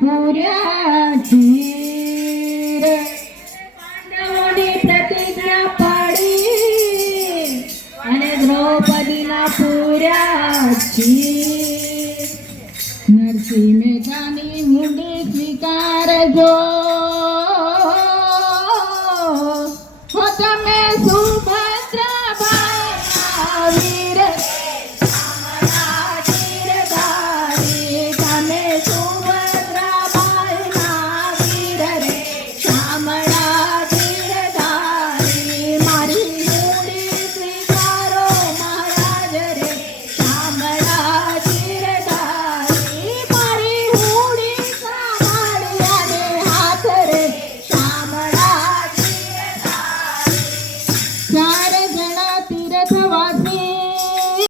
પૂર્યા છે રે. પાંડવોની પ્રતિજ્ઞા પાડી અને દ્રૌપદીના પૂર્યા છે. નરસિંહ મહેતાની હુંડી સ્વીકારજો. હો તમે સુભદ્રાબાઈના વીર God.